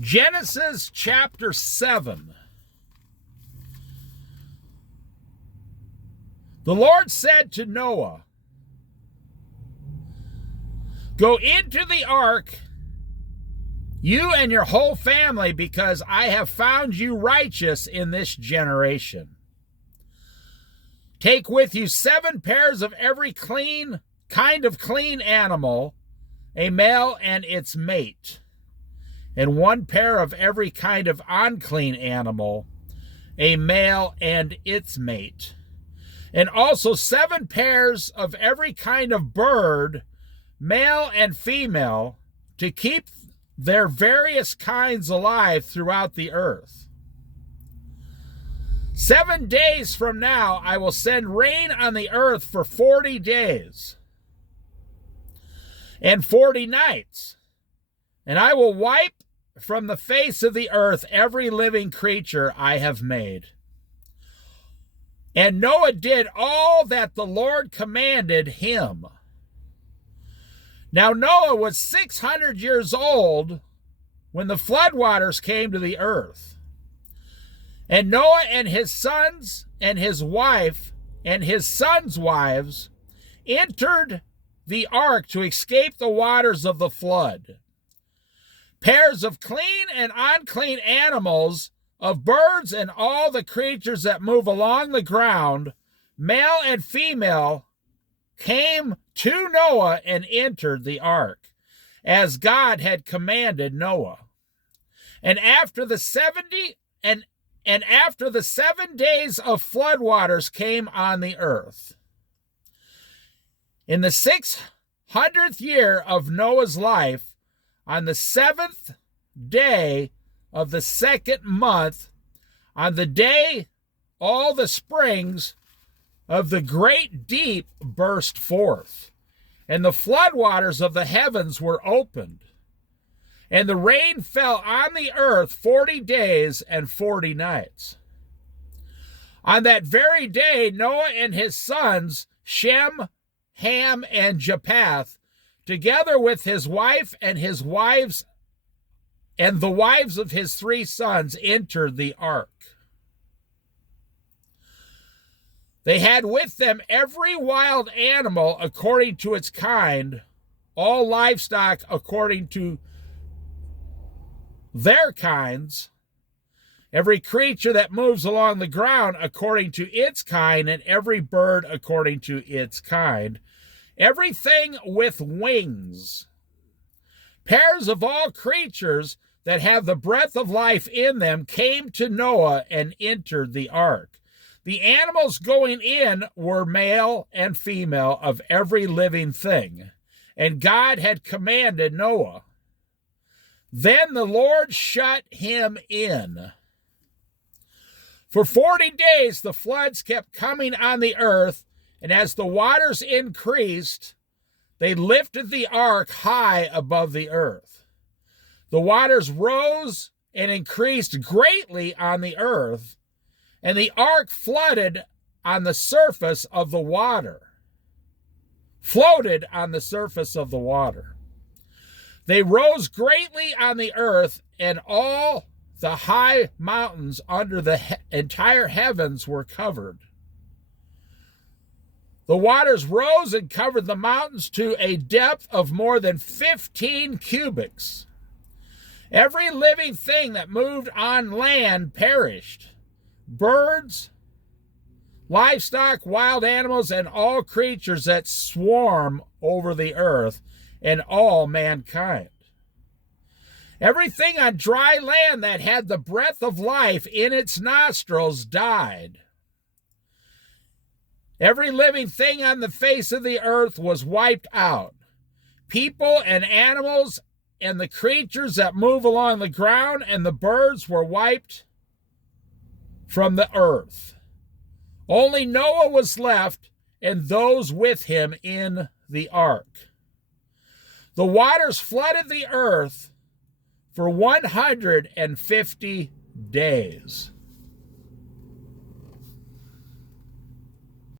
Genesis chapter 7. The Lord said to Noah, "Go into the ark, you and your whole family, because I have found you righteous in this generation. Take with you 7 pairs of every kind of clean animal, a male and its mate, and 1 pair of every kind of unclean animal, a male and its mate, and also 7 pairs of every kind of bird, male and female, to keep their various kinds alive throughout the earth. 7 days from now I will send rain on the earth for 40 days and 40 nights, and I will wipe from the face of the earth every living creature I have made." And Noah did all that the Lord commanded him. Now Noah was 600 years old when the floodwaters came to the earth. And Noah and his sons and his wife and his sons' wives entered the ark to escape the waters of the flood. Pairs of clean and unclean animals, of birds and all the creatures that move along the ground, male and female, came to Noah and entered the ark, as God had commanded Noah. And after the 7 days of floodwaters came on the earth. In the 600th year of Noah's life, on the 7th day of the 2nd month, on the day all the springs of the great deep burst forth, and the floodwaters of the heavens were opened, and the rain fell on the earth 40 days and 40 nights. On that very day, Noah and his sons, Shem, Ham, and Japheth, together with his wife and his wives and the wives of his 3 sons, entered the ark. They had with them every wild animal according to its kind, all livestock according to their kinds, every creature that moves along the ground according to its kind, and every bird according to its kind, everything with wings. Pairs of all creatures that have the breath of life in them came to Noah and entered the ark. The animals going in were male and female of every living thing, and God had commanded Noah. Then the Lord shut him in. For 40 days the floods kept coming on the earth, and as the waters increased, they lifted the ark high above the earth. The waters rose and increased greatly on the earth, and the ark flooded on the surface of the water. Floated on the surface of the water. They rose greatly on the earth, and all the high mountains under the entire heavens were covered. The waters rose and covered the mountains to a depth of more than 15 cubits. Every living thing that moved on land perished. Birds, livestock, wild animals, and all creatures that swarm over the earth, and all mankind. Everything on dry land that had the breath of life in its nostrils died. Every living thing on the face of the earth was wiped out. People and animals and the creatures that move along the ground and the birds were wiped from the earth. Only Noah was left, and those with him in the ark. The waters flooded the earth for 150 days.